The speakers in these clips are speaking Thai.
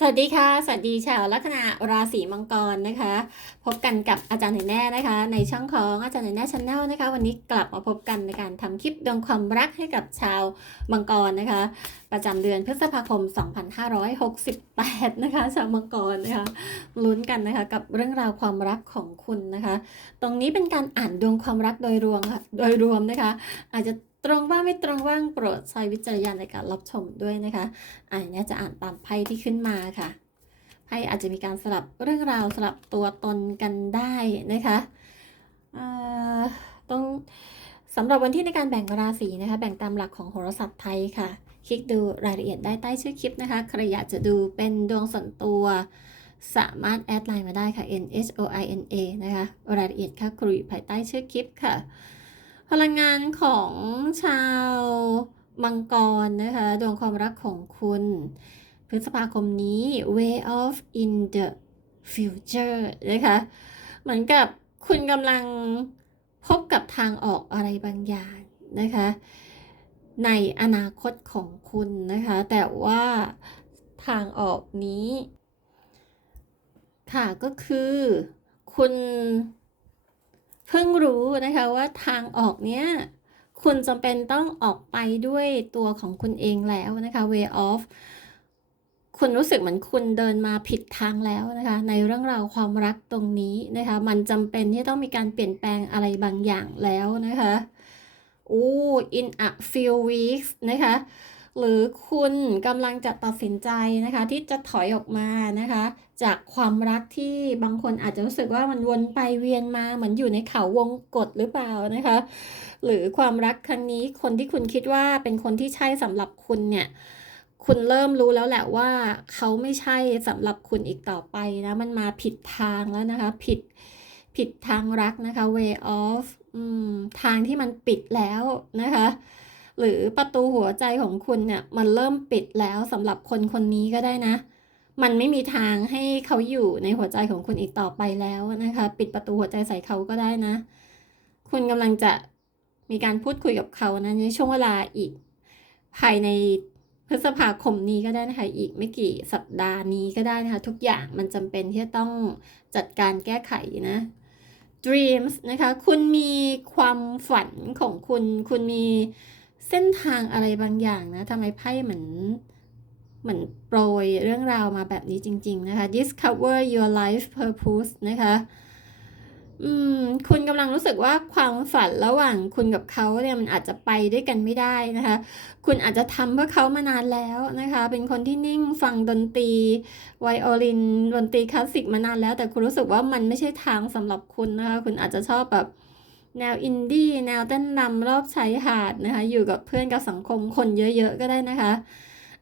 สวัสดีค่ะ สวัสดีชาวลัคนาราศีมังกรนะคะ พบกันกับอาจารย์หนแน่นะคะ ในช่องของอาจารย์หนแน่ชาแนลนะคะ วันนี้กลับมาพบกันในการทำคลิปดวงความรักให้กับชาวมังกรนะคะ ประจำเดือนพฤษภาคม 2568 นะคะ ชาวมังกรนะคะลุ้นกันนะคะกับเรื่องราวความรักของคุณนะคะ ตรงนี้เป็นการอ่านดวงความรักโดยรวมค่ะโดยรวมนะคะ อาจจะ ตรงบ้างไม่ตรงบ้างโปรดใช้วิจารณญาณในการรับชมด้วยนะคะอ่านนี่ยจะอ่านตามไพ่ที่ขึ้นมาค่ะไพ่อาจจะมีการสลับเรื่องราวสลับตัวตนกันได้นะคะเอ่องสำหรับวันที่ในการแบ่งราศีนะคะ แบ่งตามหลักของโหราศาสตร์ไทยค่ะ คลิกดูรายละเอียดได้ใต้ชื่อคลิปนะคะ ใครอยากจะดูเป็นดวงส่วนตัวสามารถแอดไลน์มาได้ค่ะ N H O I N A นะคะ รายละเอียดค่ะครูอยู่ภายใต้ชื่อคลิปค่ะ พลังงานของชาวมังกรนะคะดวงความรักของคุณ พฤษภาคมนี้ way of in the future นะคะเหมือนกับคุณกำลังพบกับทางออกอะไรบางอย่างนะคะในอนาคตของคุณนะคะ แต่ว่าทางออกนี้ ค่ะก็คือคุณ เพิ่งรู้นะคะว่าทางออกเนี้ยคุณจำเป็นต้องออกไปด้วยตัวของคุณเองแล้วนะคะ way off คุณรู้สึกเหมือนคุณเดินมาผิดทางแล้วนะคะ ในเรื่องราวความรักตรงนี้นะคะ มันจำเป็นที่ต้องมีการเปลี่ยนแปลงอะไรบางอย่างแล้วนะคะโอ้ in a few weeks นะคะ หรือคุณกำลังจะตัดสินใจนะคะ ที่จะถอยออกมานะคะ จากความรักที่บางคนอาจจะรู้สึกว่ามันวนไปเวียนมาเหมือนอยู่ในเขาวงกฏหรือเปล่านะคะ หรือความรักครั้งนี้คนที่คุณคิดว่าเป็นคนที่ใช่สำหรับคุณเนี่ยคุณเริ่มรู้แล้วแหละว่าเขาไม่ใช่สำหรับคุณอีกต่อไปนะมันมาผิดทางแล้วนะคะ ผิดผิดทางรักนะคะ way off อทางที่มันปิดแล้วนะคะหรือประตูหัวใจของคุณเนี่ยมันเริ่มปิดแล้วสำหรับคนคนนี้ก็ได้นะ มันไม่มีทางให้เขาอยู่ในหัวใจของคุณอีกต่อไปแล้วนะคะ ปิดประตูหัวใจใส่เขาก็ได้นะ คุณกำลังจะมีการพูดคุยกับเขานะในช่วงเวลาอีก ภายในพฤษภาคมนี้ก็ได้นะคะอีกไม่กี่สัปดาห์นี้ก็ได้นะคะ ทุกอย่างมันจำเป็นที่จะต้องจัดการแก้ไขนะ dreams นะคะ คุณมีความฝันของคุณ คุณมีเส้นทางอะไรบางอย่างนะทำไมไพ่เหมือน เหมือนโปรยเรื่องราวมาแบบนี้จริง ๆ นะคะ discover your life purpose นะคะอืมคุณกำลังรู้สึกว่าความฝันระหว่างคุณกับเขาเนี่ยมันอาจจะไปด้วยกันไม่ได้นะคะ คุณอาจจะทำเพื่อเขามานานแล้วนะคะ เป็นคนที่นิ่งฟังดนตรีไวโอลินดนตรีคลาสสิกมานานแล้ว แต่คุณรู้สึกว่ามันไม่ใช่ทางสำหรับคุณนะคะ คุณอาจจะชอบแบบแนวอินดี้แนวเต้นรำรอบชายหาดนะคะ อยู่กับเพื่อนกับสังคมคนเยอะๆก็ได้นะคะ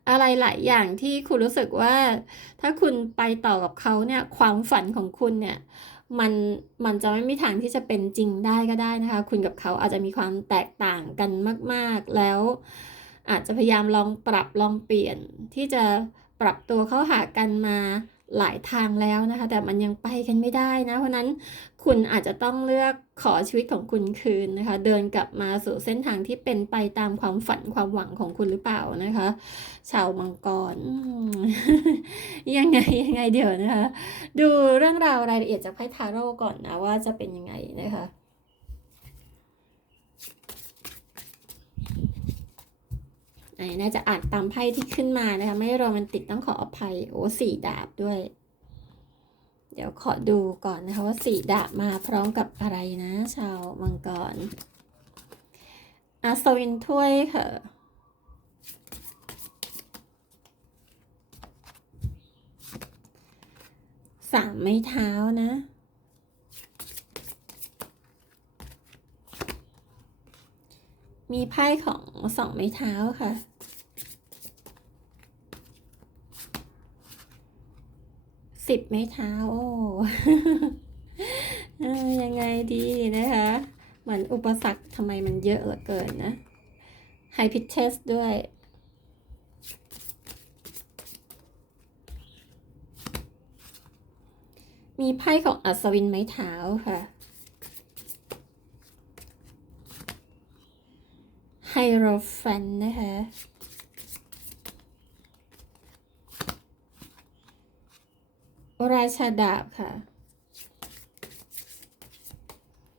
อะไรหลายอย่างที่คุณรู้สึกว่า ถ้าคุณไปต่อกับเขาเนี่ยความฝันของคุณเนี่ยมันมันจะไม่มีทางที่จะเป็นจริงได้ก็ได้นะคะ คุณกับเขาอาจจะมีความแตกต่างกันมาก ๆ แล้ว อาจจะพยายามลองปรับลองเปลี่ยนที่จะปรับตัวเข้าหากันมาหลายทางแล้วนะคะ แต่มันยังไปกันไม่ได้นะ เพราะนั้น คุณอาจจะต้องเลือกขอชีวิตของคุณคืนนะคะ เดินกลับมาสู่เส้นทางที่เป็นไปตามความฝันความหวังของคุณหรือเปล่านะคะ ชาวมังกร ยังไงยังไงเดี๋ยวนะคะ ดูเรื่องราวรายละเอียดจากไพ่ทาโร่ก่อนนะว่าจะเป็นยังไงนะคะนนี้น่าจะอ่านตามไพ่ที่ขึ้นมานะคะ ไม่โรแมนติกต้องขออภัย โอ้สี่ดาบด้วย เดี๋ยวขอดูก่อนนะคะว่าสีดาบมาพร้อมกับอะไรนะ ชาวมังกรอาสวินถ้วยค่ะสามไม้เท้านะมีไพ่ของสองไม้เท้าค่ะ สิบไม้เท้าโอ้ยยังไงดีนะคะ เหมือนอุปสรรคทำไมมันเยอะเหลือเกินนะไฮพิเทสด้วยมีไพ่ของอัศวินไม้เท้าค่ะ ไฮโรแฟนนะคะ ราชาดาบค่ะ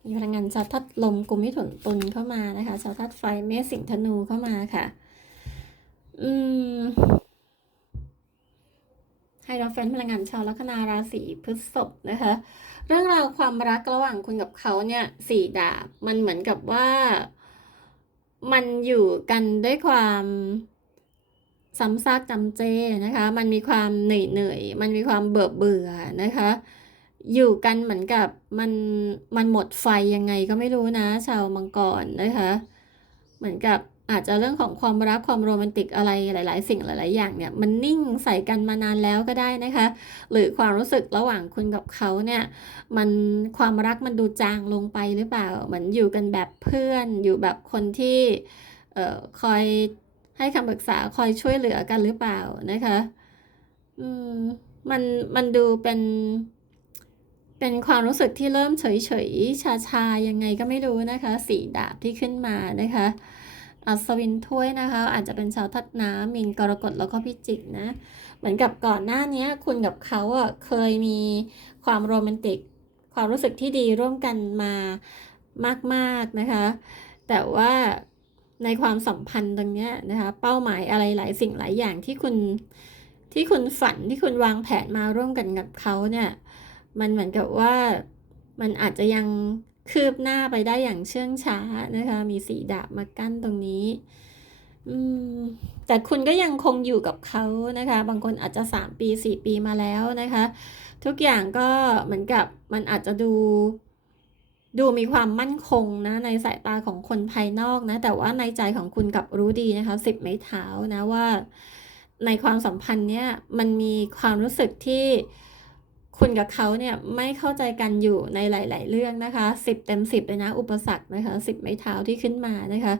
มีพลังงานชาวทัดลมกุมมิถุนตุลเข้ามานะคะชาวทัดไฟเมษสิงธนูเข้ามาค่ะ อืมให้เราแฟนพลังงานชาวลัคนาราศีพฤษภนะคะ เรื่องราวความรักระหว่างคุณกับเขาเนี่ยสี่ดาบมันเหมือนกับว่า มันอยู่กันด้วยความ ซ้ำซากจำเจนะคะ มันมีความเหนื่อยเหนื่อยมันมีความเบื่อเบื่อนะคะ อยู่กันเหมือนกับมันมันหมดไฟยังไงก็ไม่รู้นะ ชาวมังกรนะคะ เหมือนกับอาจจะเรื่องของความรักความโรแมนติกอะไรหลาย ๆ สิ่งหลาย ๆ อย่างเนี่ยมันนิ่งใส่กันมานานแล้วก็ได้นะคะ หรือความรู้สึกระหว่างคุณกับเขาเนี่ยมันความรักมันดูจางลงไปหรือเปล่าเหมือนอยู่กันแบบเพื่อนอยู่แบบคนที่เอ่อคอย ให้คำปรึกษาคอยช่วยเหลือกันหรือเปล่านะคะ อืม มัน มันดูเป็น เป็นความรู้สึกที่เริ่มเฉยเฉยชาชายังไงก็ไม่รู้นะคะ สีดาบที่ขึ้นมานะคะ อัศวินถ้วยนะคะ อาจจะเป็นชาวทัดน้ำมีนกรกฎแล้วก็พิจิกนะ เหมือนกับก่อนหน้านี้คุณกับเขาอะเคยมีความโรแมนติก ความรู้สึกที่ดีร่วมกันมามากๆนะคะ แต่ว่า ในความสัมพันธ์ตรงนี้นะคะ เป้าหมายอะไรหลายสิ่งหลายอย่างที่คุณที่คุณฝันที่คุณวางแผนมาร่วมกันกับเขาเนี่ยมันเหมือนกับว่ามันอาจจะยังคืบหน้าไปได้อย่างเชื่องช้านะคะ มีสีดาบมากั้นตรงนี้อืมแต่คุณก็ยังคงอยู่กับเขานะคะ บางคนอาจจะ 3 ปี 4 ปีมาแล้วนะคะ ทุกอย่างก็เหมือนกับมันอาจจะดู ดูมีความมั่นคงนะในสายตาของคนภายนอกนะ แต่ว่าในใจของคุณกับรู้ดีนะคะสิบไม้เท้านะว่า ในความสัมพันธ์เนี่ยมันมีความรู้สึกที่คุณกับเขาเนี่ยไม่เข้าใจกันอยู่ในหลาย ๆ เรื่องนะคะสิบเต็มสิบเลยนะ อุปสรรคนะคะสิบไม้เท้าที่ขึ้นมานะคะ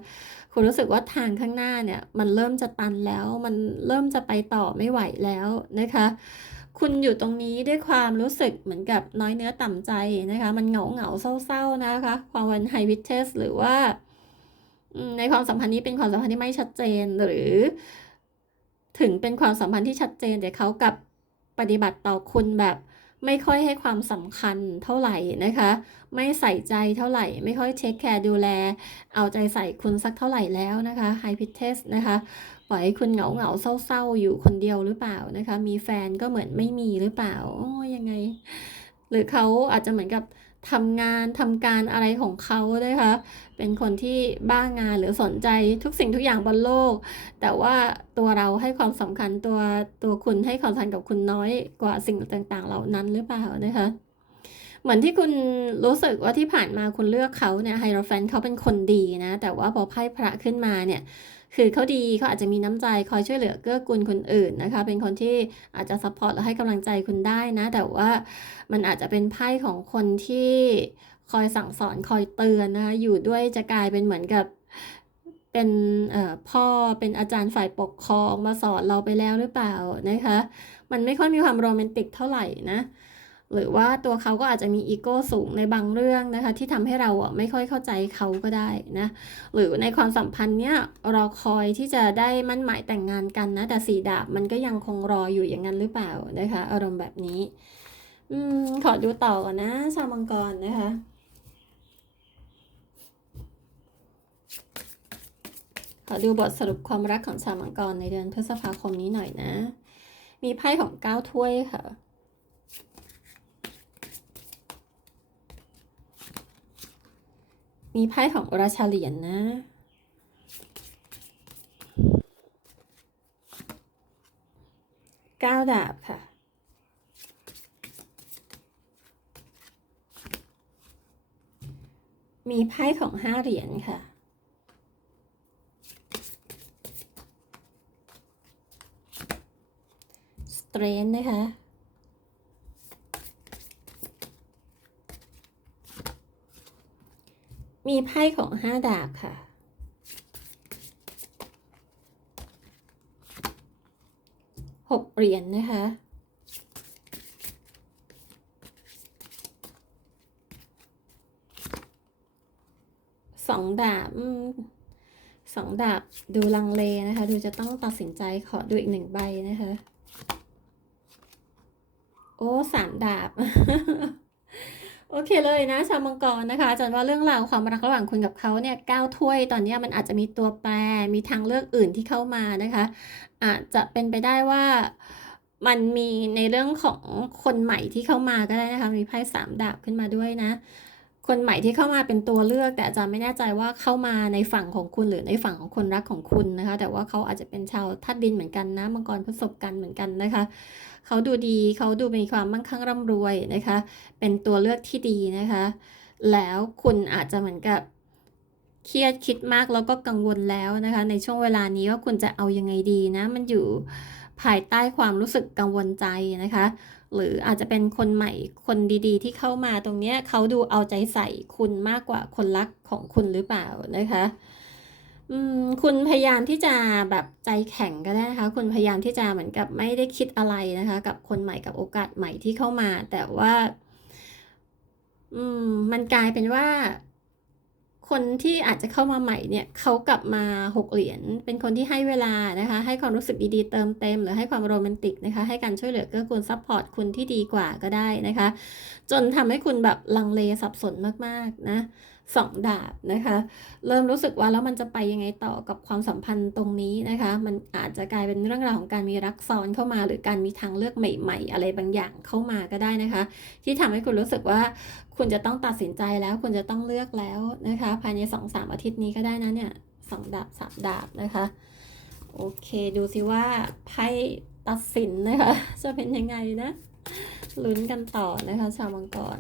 คุณรู้สึกว่าทางข้างหน้าเนี่ยมันเริ่มจะตันแล้ว มันเริ่มจะไปต่อไม่ไหวแล้วนะคะ คุณอยู่ตรงนี้ด้วยความรู้สึกเหมือนกับน้อยเนื้อต่ำใจนะคะ มันเหงาเหงาเศร้าๆนะคะ ความวันไฮวิเทสหรือว่าในความสัมพันธ์นี้เป็นความสัมพันธ์ที่ไม่ชัดเจนหรือ ถึงเป็นความสัมพันธ์ที่ชัดเจน แต่เขากับปฏิบัติต่อคุณแบบไม่ค่อยให้ความสำคัญเท่าไหร่นะคะ ไม่ใส่ใจเท่าไหร่ ไม่ค่อยเช็คแคร์ดูแล เอาใจใส่คุณสักเท่าไหร่แล้วนะคะไฮพิเทสนะคะ ปล่อยให้คุณเหงาเหงาเศร้าๆอยู่คนเดียวหรือเปล่านะคะ มีแฟนก็เหมือนไม่มีหรือเปล่าโอ้ยังไง หรือเขาอาจจะเหมือนกับทำงานทำการอะไรของเขานะคะเป็นคนที่บ้างานหรือสนใจทุกสิ่งทุกอย่างบนโลก แต่ว่าตัวเราให้ความสำคัญตัวตัวคุณให้ความสำคัญกับคุณน้อยกว่าสิ่งต่างๆ เหล่านั้นหรือเปล่านะคะเหมือนที่คุณรู้สึกว่าที่ผ่านมาคุณเลือกเขาเนี่ยไฮโรแฟนเขาเป็นคนดีนะ แต่ว่าพอไพ่พระขึ้นมาเนี่ย คือเขาดีเขาอาจจะมีน้ำใจคอยช่วยเหลือเกื้อกูลคนอื่นนะคะ เป็นคนที่อาจจะซัพพอร์ตและให้กำลังใจคุณได้นะ แต่ว่ามันอาจจะเป็นไพ่ของคนที่คอยสั่งสอนคอยเตือนนะคะ อยู่ด้วยจะกลายเป็นเหมือนกับเป็นเอ่อพ่อเป็นอาจารย์ฝ่ายปกครองมาสอนเราไปแล้วหรือเปล่านะคะ มันไม่ค่อยมีความโรแมนติกเท่าไหร่นะ หรือว่าตัวเขาก็อาจจะมีอีโก้สูงในบางเรื่องนะคะที่ทำให้เราอะไม่ค่อยเข้าใจเขาก็ได้นะหรือในความสัมพันธ์เนี้ยรอคอยที่จะได้มั่นหมายแต่งงานกันนะแต่สีดาบมันก็ยังคงรออยู่อย่างนั้นหรือเปล่านะคะอารมณ์แบบนี้อืมขอดูต่อก่อนนะชาวมังกรนะคะขอดูบทสรุปความรักของชาวมังกรในเดือนพฤษภาคมนี้หน่อยนะ มีไพ่ของเก้าถ้วยค่ะ มีไพ่ของราชาเหรียญนะเก้าดาบค่ะ มีไพ่ของห้าเหรียญค่ะ สเตรนนะคะ มีไพ่ของห้าดาบค่ะ หกเหรียญนะคะ สองดาบสองดาบดูลังเลนะคะ ดูจะต้องตัดสินใจขอดูอีกหนึ่งใบนะคะ โอ้สามดาบ โอเคเลยนะ ชาวมังกรนะคะจารย์ว่าเรื่องราวความรักระหว่างคุณกับเขาเนี่ยก้าถ้วยตอนนี้มันอาจจะมีตัวแปรมีทางเลือกอื่นที่เข้ามานะคะ อาจจะเป็นไปได้ว่ามันมีในเรื่องของคนใหม่ที่เข้ามาก็ได้นะคะ มีไพ่สามดาบขึ้นมาด้วยนะ คนใหม่ที่เข้ามาเป็นตัวเลือก แต่อาจารย์ไม่แน่ใจว่าเข้ามาในฝั่งของคุณหรือในฝั่งของคนรักของคุณนะคะ แต่ว่าเขาอาจจะเป็นชาวธาตุดินเหมือนกันนะมังกรพฤษภกันเหมือนกันนะคะ เขาดูดีเขาดูมีความมั่งคั่งร่ำรวยนะคะ เป็นตัวเลือกที่ดีนะคะ แล้วคุณอาจจะเหมือนกับเครียดคิดมากแล้วก็กังวลแล้วนะคะ ในช่วงเวลานี้ว่าคุณจะเอายังไงดีนะ มันอยู่ภายใต้ความรู้สึกกังวลใจนะคะ หรืออาจจะเป็นคนใหม่คนดีๆ ที่เข้ามาตรงเนี้ยเขาดูเอาใจใส่คุณมากกว่าคนรักของคุณหรือเปล่านะคะ อืมคุณพยายามที่จะแบบใจแข็งก็ได้นะคะ คุณพยายามที่จะเหมือนกับไม่ได้คิดอะไรนะคะ กับคนใหม่กับโอกาสใหม่ที่เข้ามา แต่ว่า อืม มันกลายเป็นว่า คนที่อาจจะเข้ามาใหม่เนี่ยเขากลับมาหกเหรียญเป็นคนที่ให้เวลานะคะ ให้ความรู้สึกดีๆเติมเต็ม หรือให้ความโรแมนติกนะคะ ให้การช่วยเหลือเกื้อกูลซัพพอร์ตคุณที่ดีกว่าก็ได้นะคะ จนทำให้คุณแบบลังเลสับสนมากๆนะ สองดาบนะคะ เริ่มรู้สึกว่าแล้วมันจะไปยังไงต่อกับความสัมพันธ์ตรงนี้นะคะ มันอาจจะกลายเป็นเรื่องราวของการมีรักซ้อนเข้ามา หรือการมีทางเลือกใหม่ ๆ อะไรบางอย่างเข้ามาก็ได้นะคะ ที่ทำให้คุณรู้สึกว่าคุณจะต้องตัดสินใจแล้ว คุณจะต้องเลือกแล้วนะคะ ภายในสองสามอาทิตย์นี้ก็ได้นะเนี่ยสองดาบสามดาบนะคะโอเคดูสิว่าไพ่ตัดสินนะคะ จะเป็นยังไงนะลุ้นกันต่อนะคะ ชาวมังกร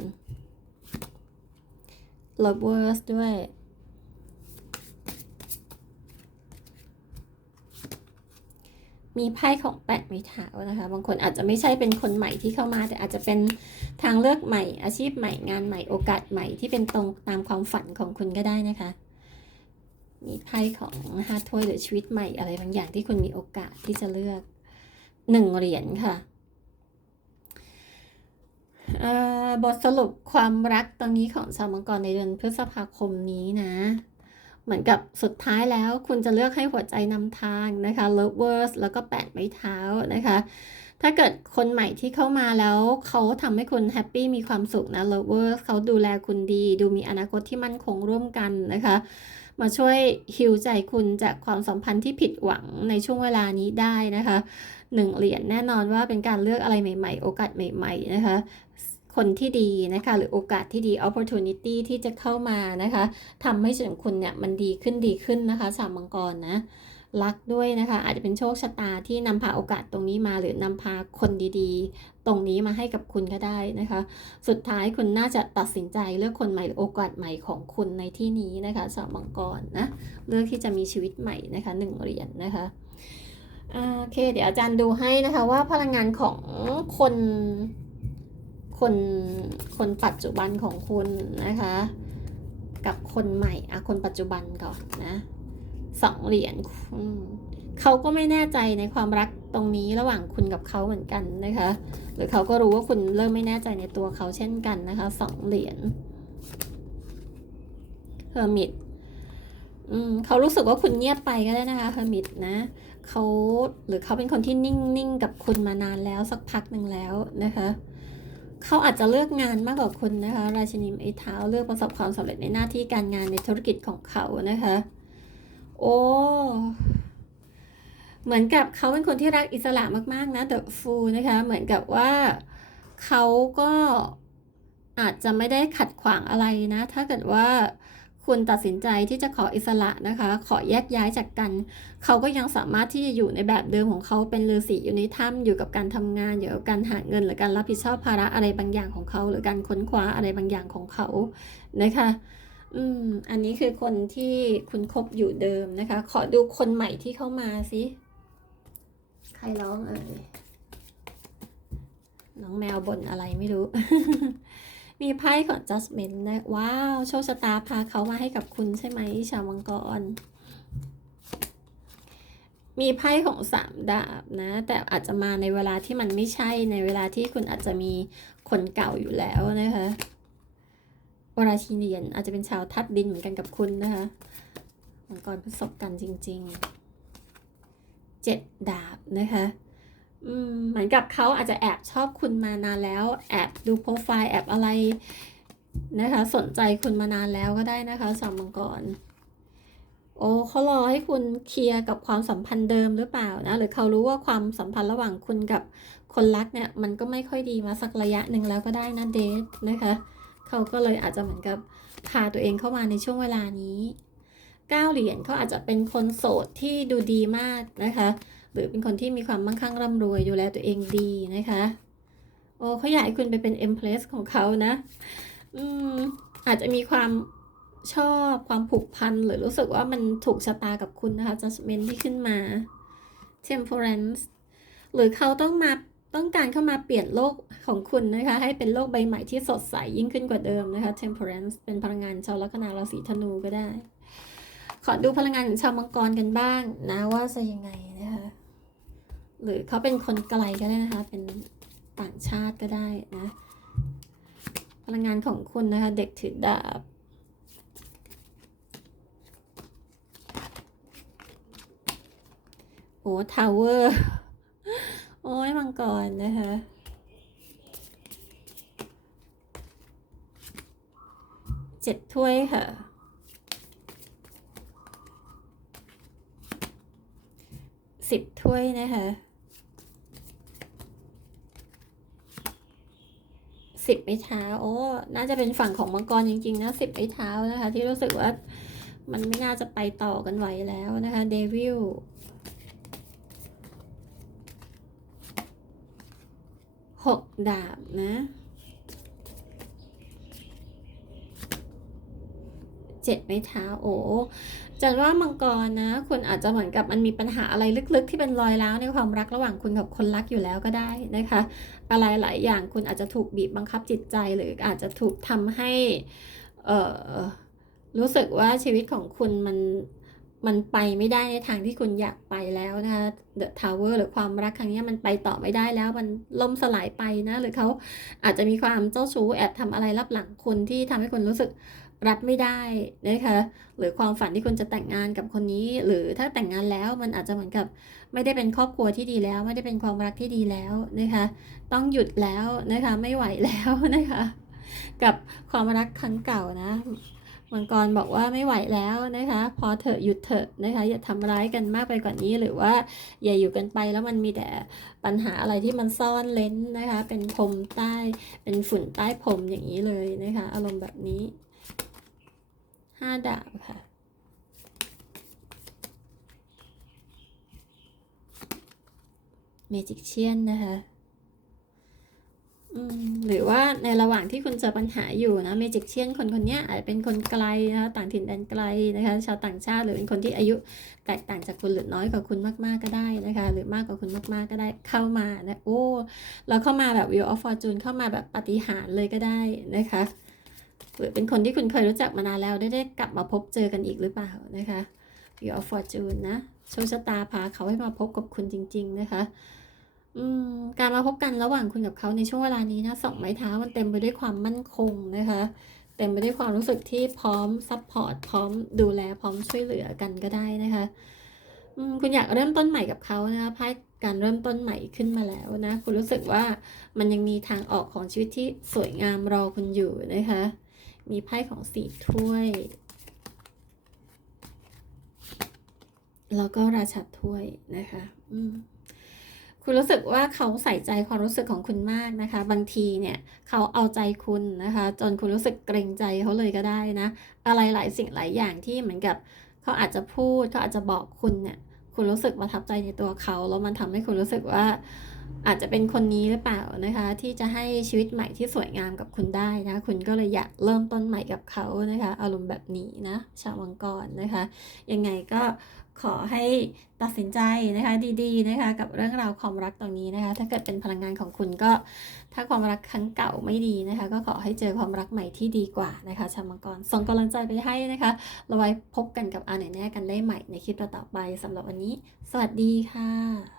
lovers ด้วย มีไพ่ของแปดไม้เท้านะคะ บางคนอาจจะไม่ใช่เป็นคนใหม่ที่เข้ามา แต่อาจจะเป็นทางเลือกใหม่ อาชีพใหม่ งานใหม่ โอกาสใหม่ที่เป็นตรงตามความฝันของคุณก็ได้นะคะ มีไพ่ของห้าถ้วยหรือชีวิตใหม่อะไรบางอย่างที่คุณมีโอกาสที่จะเลือกหนึ่งเหรียญค่ะ บทสรุปความรักตอนนี้ของชาวมังกรในเดือนพฤษภาคมนี้นะ เหมือนกับสุดท้ายแล้วคุณจะเลือกให้หัวใจนำทางนะคะ lovers แล้วก็แปดไม้เท้านะคะ ถ้าเกิดคนใหม่ที่เข้ามาแล้วเขาทำให้คุณแฮปปี้มีความสุขนะ lovers เขาดูแลคุณดี ดูมีอนาคตที่มั่นคงร่วมกันนะคะ มาช่วยฮิวใจคุณจากความสัมพันธ์ที่ผิดหวังในช่วงเวลานี้ได้นะคะหนึ่งเหรียญแน่นอนว่าเป็นการเลือกอะไรใหม่ ๆ โอกาสใหม่ ๆ นะคะ คนที่ดีนะคะ หรือโอกาสที่ดี opportunity ที่จะเข้ามานะคะทำให้ชีวิตคุณเนี่ยมันดีขึ้นดีขึ้นนะคะชาวมังกรนะรักด้วยนะคะ อาจจะเป็นโชคชะตาที่นำพาโอกาสตรงนี้มา หรือนำพาคนดีๆ ตรงนี้มาให้กับคุณก็ได้นะคะ สุดท้ายคุณน่าจะตัดสินใจเลือกคนใหม่หรือโอกาสใหม่ของคุณในที่นี้นะคะชาวมังกรนะเลือกที่จะมีชีวิตใหม่นะคะหนึ่งเหรียญนะคะโอเค เดี๋ยวอาจารย์ดูให้นะคะว่าพลังงานของคน คนคนปัจจุบันของคุณนะคะ กับคนใหม่อะคนปัจจุบันก่อนนะสองเหรียญเขาก็ไม่แน่ใจในความรักตรงนี้ระหว่างคุณกับเขาเหมือนกันนะคะ หรือเขาก็รู้ว่าคุณเริ่มไม่แน่ใจในตัวเขาเช่นกันนะคะสองเหรียญเฮอร์มิตเขารู้สึกว่าคุณเงียบไปก็ได้นะคะเฮอร์มิตนะเขาหรือเขาเป็นคนที่นิ่งๆกับคุณมานานแล้วสักพักหนึ่งแล้วนะคะ เขาอาจจะเลือกงานมากกว่าคุณนะคะ ราชินีไม้เท้าเลือกประสบความสำเร็จในหน้าที่การงานในธุรกิจของเขานะคะ โอ้เหมือนกับเขาเป็นคนที่รักอิสระมากๆนะเดอะฟูนะคะ เหมือนกับว่าเขาก็อาจจะไม่ได้ขัดขวางอะไรนะ ถ้าเกิดว่า คุณตัดสินใจที่จะขออิสระนะคะ ขอแยกย้ายจากกัน เขาก็ยังสามารถที่จะอยู่ในแบบเดิมของเขาเป็นฤาษีอยู่ในถ้ำอยู่กับการทำงานอยู่กับการหาเงินหรือการรับผิดชอบภาระอะไรบางอย่างของเขา หรือการค้นคว้าอะไรบางอย่างของเขานะคะ อืม อันนี้คือคนที่คุณคบอยู่เดิมนะคะ ขอดูคนใหม่ที่เข้ามาสิใครร้องเอ่ยน้องแมวบ่นอะไรไม่รู้ มีไพ่ของ Judgment นะว้าว โชคชะตาพาเขามาให้กับคุณใช่ไหมชาวมังกร มีไพ่ของสามดาบนะ แต่อาจจะมาในเวลาที่มันไม่ใช่ในเวลาที่คุณอาจจะมีคนเก่าอยู่แล้วนะคะวราชินียนอาจจะเป็นชาวทัดดินเหมือนกันกับคุณนะคะมังกรประสบกันจริง ๆ เจ็ดดาบนะคะ เหมือนกับเขาอาจจะแอบชอบคุณมานานแล้ว แอบดูโปรไฟล์แอบอะไรนะคะ สนใจคุณมานานแล้วก็ได้นะคะชาวมังกร โอ้เขารอให้คุณเคลียร์กับความสัมพันธ์เดิมหรือเปล่านะหรือเขารู้ว่าความสัมพันธ์ระหว่างคุณกับคนรักเนี่ยมันก็ไม่ค่อยดีมาสักระยะหนึ่งแล้วก็ได้นะเดทนะคะเขาก็เลยอาจจะเหมือนกับพาตัวเองเข้ามาในช่วงเวลานี้เก้าเหรียญเขาอาจจะเป็นคนโสดที่ดูดีมากนะคะ หรือเป็นคนที่มีความมั่งคั่งร่ำรวยดูแลตัวเองดีนะคะ โอ้เขาอยากให้คุณไปเป็น empress ของเขานะ อืม อาจจะมีความชอบความผูกพันหรือรู้สึกว่ามันถูกชะตากับคุณนะคะ judgment ที่ขึ้นมา temperance หรือเขาต้องมาต้องการเข้ามาเปลี่ยนโลกของคุณนะคะ ให้เป็นโลกใบใหม่ที่สดใสยิ่งขึ้นกว่าเดิมนะคะ temperance เป็นพลังงานชาวลัคนาราศีธนูก็ได้ ขอดูพลังงานของชาวมังกรกันบ้างนะว่าจะยังไงนะคะ หรือเขาเป็นคนไกลก็ได้นะคะ เป็นต่างชาติก็ได้นะ พลังงานของคุณนะคะ เด็กถือดาบโอ้ทาวเวอร์ โอ้ยมังกรนะคะเจ็ดถ้วยค่ะสิบถ้วยนะคะ สิบไม้เท้าโอ้น่าจะเป็นฝั่งของมังกรจริงๆนะสิบไม้เท้านะคะ ที่รู้สึกว่ามันไม่น่าจะไปต่อกันไหวแล้วนะคะเดวิลหกดาบนะเจ็ดไม้เท้าโอ้ จันว่ามังกรนะ คุณอาจจะเหมือนกับมันมีปัญหาอะไรลึกๆ ที่เป็นรอยร้าวในความรักระหว่างคุณกับคนรักอยู่แล้วก็ได้นะคะ อะไรหลายอย่างคุณอาจจะถูกบีบบังคับจิตใจหรืออาจจะถูกทำให้เอ่อรู้สึกว่าชีวิตของคุณมันมันไปไม่ได้ในทางที่คุณอยากไปแล้วนะคะ The Tower หรือความรักครั้งนี้มันไปต่อไม่ได้แล้วมันล่มสลายไปนะ หรือเขาอาจจะมีความเจ้าชู้แอบทำอะไรรับหลังคุณที่ทำให้คุณรู้สึก รับไม่ได้นะคะหรือความฝันที่คุณจะแต่งงานกับคนนี้ หรือถ้าแต่งงานแล้วมันอาจจะเหมือนกับไม่ได้เป็นครอบครัวที่ดีแล้ว ไม่ได้เป็นความรักที่ดีแล้วนะคะต้องหยุดแล้วนะคะไม่ไหวแล้วนะคะกับความรักครั้งเก่านะมังกรบอกว่าไม่ไหวแล้วนะคะ พอเถอะหยุดเถอะนะคะ อย่าทำร้ายกันมากไปกว่านนี้หรือว่าอย่าอยู่กันไปแล้วมันมีแต่ปัญหาอะไรที่มันซ่อนเลนนะคะ เป็นพรมใต้เป็นฝุ่นใต้พรมอย่างนี้เลยนะคะ อารมณ์แบบนี้ ห้าดาบค่ะ เมจิกเชียนนะคะหรือว่าในระหว่างที่คุณเจอปัญหาอยู่นะเมจิกเชียนคนคนนี้อาจจะเป็นคนไกลนะคะต่างถิ่นแดนไกลนะคะ ชาวต่างชาติหรือเป็นคนที่อายุแตกต่างจากคุณหรือน้อยกว่าคุณมากๆก็ได้นะคะ หรือมากกว่าคุณมากๆก็ได้เข้ามานะโอ้เราเข้ามาแบบ Wheel of Fortune เข้ามาแบบปฏิหารเลยก็ได้นะคะ หรือเป็นคนที่คุณเคยรู้จักมานานแล้วได้ได้กลับมาพบเจอกันอีกหรือเปล่านะคะ Wheel of Fortune นะโชคชะตาพาเขาให้มาพบกับคุณจริง ๆ นะคะการมาพบกันระหว่างคุณกับเขาในช่วงเวลานี้นะสองไม้เท้ามันเต็มไปด้วยความมั่นคงนะคะ เต็มไปด้วยความรู้สึกที่พร้อมซัพพอร์ตพร้อมดูแลพร้อมช่วยเหลือกันก็ได้นะคะคุณอยากเริ่มต้นใหม่กับเขานะคะไพ่การเริ่มต้นใหม่ขึ้นมาแล้วนะ คุณรู้สึกว่ามันยังมีทางออกของชีวิตที่สวยงามรอคุณอยู่นะคะ มีไพ่ของสี่ถ้วย แล้วก็ราชาถ้วยนะคะอืมคุณรู้สึกว่าเขาใส่ใจความรู้สึกของคุณมากนะคะ บางทีเนี่ยเขาเอาใจคุณนะคะ จนคุณรู้สึกเกรงใจเขาเลยก็ได้นะ อะไรหลายสิ่งหลายอย่างที่เหมือนกับเขาอาจจะพูดเขาอาจจะบอกคุณเนี่ย คุณรู้สึกประทับใจในตัวเขา แล้วมันทำให้คุณรู้สึกว่าอาจจะเป็นคนนี้หรือเปล่านะคะ ที่จะให้ชีวิตใหม่ที่สวยงามกับคุณได้นะ คุณก็เลยอยากเริ่มต้นใหม่กับเขานะคะ อารมณ์แบบนี้นะ ชาวมังกรนะคะ ยังไงก็ ขอให้ตัดสินใจนะคะดีๆนะคะกับเรื่องราวความรักตรงนี้นะคะ ถ้าเกิดเป็นพลังงานของคุณก็ ถ้าความรักครั้งเก่าไม่ดีนะคะ ก็ขอให้เจอความรักใหม่ที่ดีกว่านะคะชาวมังกรส่งกำลังใจไปให้นะคะเราไว้พบกันกับอาไหนแน่กันได้ใหม่ในคลิปต่อไปสำหรับวันนี้ สวัสดีค่ะ